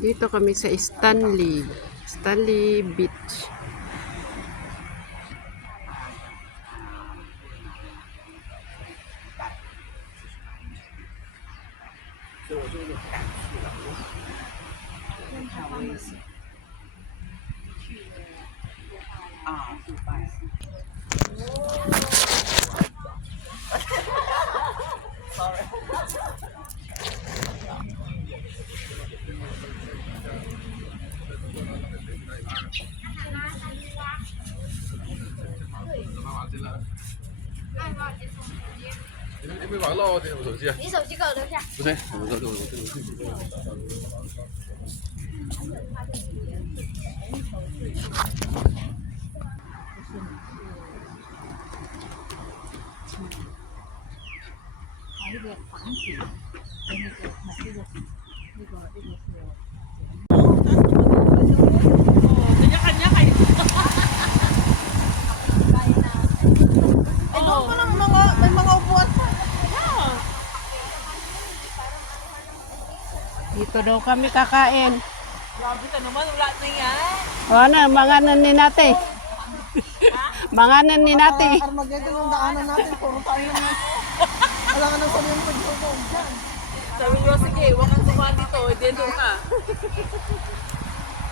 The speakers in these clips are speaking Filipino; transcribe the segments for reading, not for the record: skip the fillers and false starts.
Dito kami sa Stanley Beach.没网络，我手机。你手机给我留下。不对，我Dito daw kami kakain. Grabe ka naman, wala na yan. O na, manganan ni nate. Manganan ni nate. Armageddon yung daanan natin, puro tayo naman. Wala ka nang sabihin pag-ibog dyan. Sabi nyo, sige, huwag kang tumaan dito, dito ka.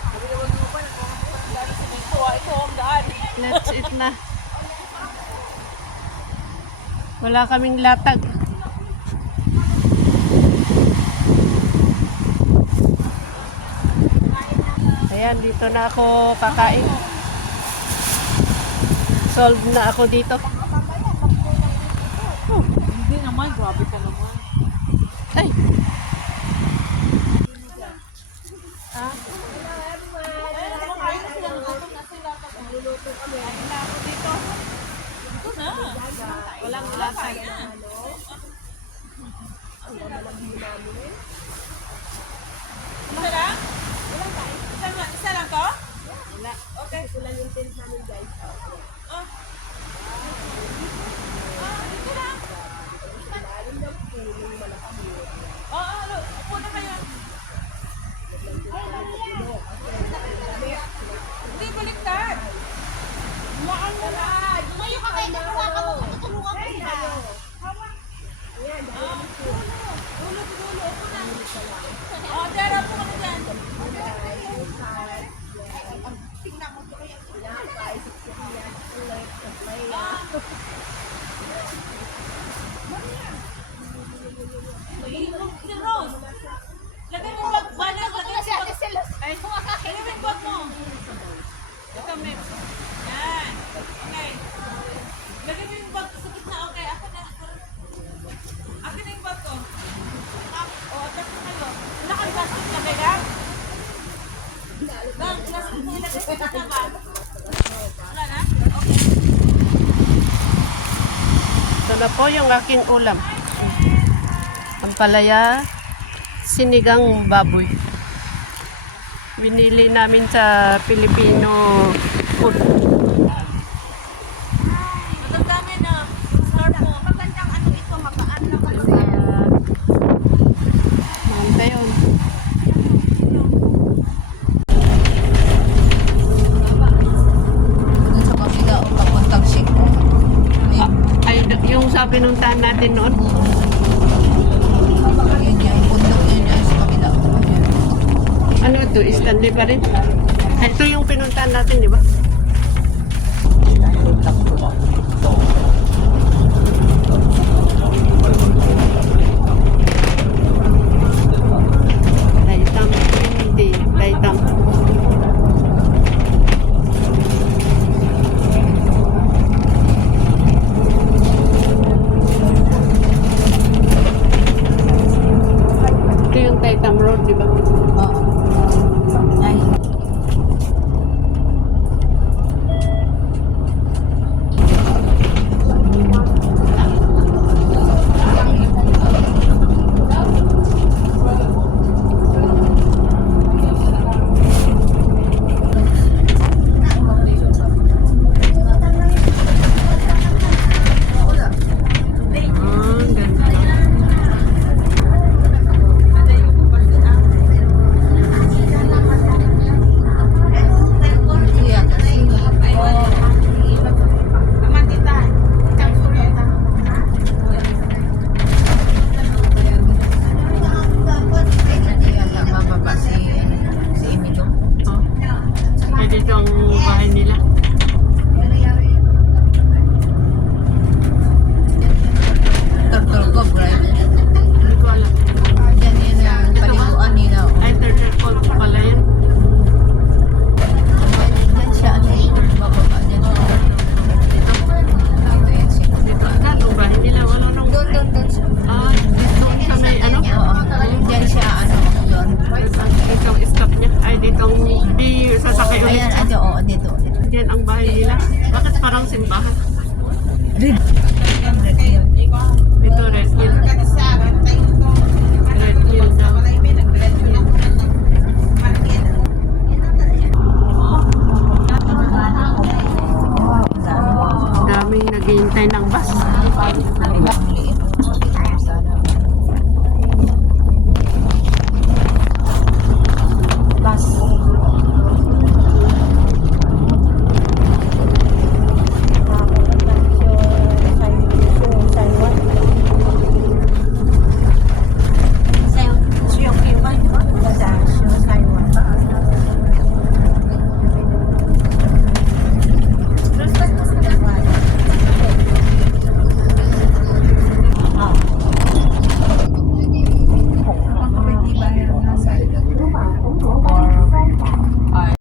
Sabi nyo, huwag nyo pa, ang dami simento, ito ang daan. Let's eat na. Wala kaming latag. Ayan, dito na ako kakain. Solve na ako dito. Hindi naman, grabe ka naman. Ay! Ito na. Walang latag. Isa lang? Isa lang to? Wala. Okay. Ito lang yung tent namin, guys. Oh. Dito lang. Upo na kayo. Hindi, baliktad. Laan mo na. Lumayo ka kayo, nakuha ka mo. Tutulungan ko na. Dulo. Upo na. Oh, Dara, upo ka na dyan. Tingnan mo ito kaya. Si Rose. Lagay mo yung bag. Lagay mo yung bag. Selos. Ay, lagay mo yung bag mo. Ito, Mem. Yan. Okay. Lagay mo yung bag sa gitna. Okay, akin na. Akin na yung bag ko. O, atak na kayo. Wala kang plastic na kaya? Bang, plastic na ilagay sa gitna ba? Wala na? Okay. Ito na po yung aking ulam. Ampalaya, sinigang baboy. Binili namin sa Filipino food. Matandami na. Start mo. Magandang ano ito, magaan lang kayo. Manta yun. Doon sa kabila o papuntang Siko. Ay, yung sa pinuntahan natin noon. Yun yung bundok yun yung sa kabila. Ano ito? Stanley pa rin? Ay, ito yung pinuntahan natin, di ba? Daytang, hindi. Daytang. Ito yung Daytang Road, di ba? Oo. Ay. naghihintay ng bus.